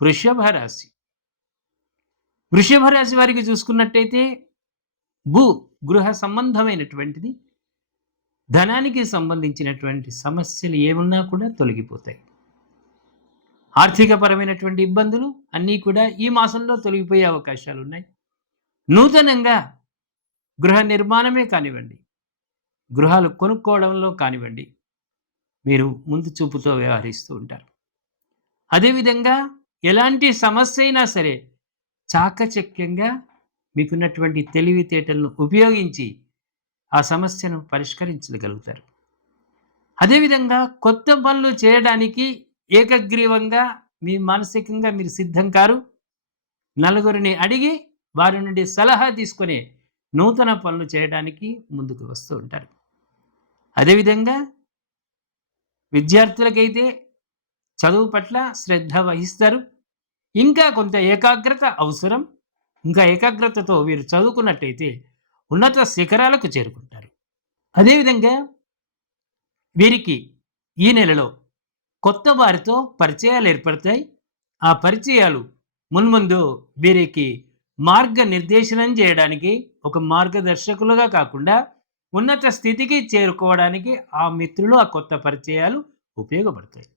వృషభ రాశి వృషభ రాశి వారికి చూసుకున్నట్టయితే భూ గృహ సంబంధమైనటువంటిది ధనానికి సంబంధించినటువంటి సమస్యలు ఏమున్నా కూడా తొలగిపోతాయి. ఆర్థికపరమైనటువంటి ఇబ్బందులు అన్నీ కూడా ఈ మాసంలో తొలగిపోయే అవకాశాలు ఉన్నాయి నూతనంగా గృహ నిర్మాణమే కానివ్వండి గృహాలు కొనుక్కోవడంలో కానివ్వండి మీరు ముందు చూపుతో వ్యవహరిస్తూ ఉంటారు. అదేవిధంగా ఎలాంటి సమస్య అయినా సరే చాకచక్యంగా మీకున్నటువంటి తెలివితేటలను ఉపయోగించి ఆ సమస్యను పరిష్కరించగలుగుతారు. అదేవిధంగా కొత్త పనులు చేయడానికి ఏకగ్రీవంగా మీ మానసికంగా మీరు సిద్ధం కారు. నలుగురిని అడిగి వారి నుండి సలహా తీసుకొని నూతన పనులు చేయడానికి ముందుకు వస్తూ ఉంటారు. అదేవిధంగా విద్యార్థులకైతే చదువు పట్ల శ్రద్ధ వహిస్తారు. ఇంకా కొంత ఏకాగ్రత అవసరం. ఇంకా ఏకాగ్రతతో వీరు చదువుకున్నట్టయితే ఉన్నత శిఖరాలకు చేరుకుంటారు. అదేవిధంగా వీరికి ఈ నెలలో కొత్త వారితో పరిచయాలు ఏర్పడతాయి. ఆ పరిచయాలు మున్ముందు వీరికి మార్గనిర్దేశనం చేయడానికి ఒక మార్గదర్శకులుగా కాకుండా ఉన్నత స్థితికి చేరుకోవడానికి ఆ మిత్రులు ఆ కొత్త పరిచయాలు ఉపయోగపడతాయి.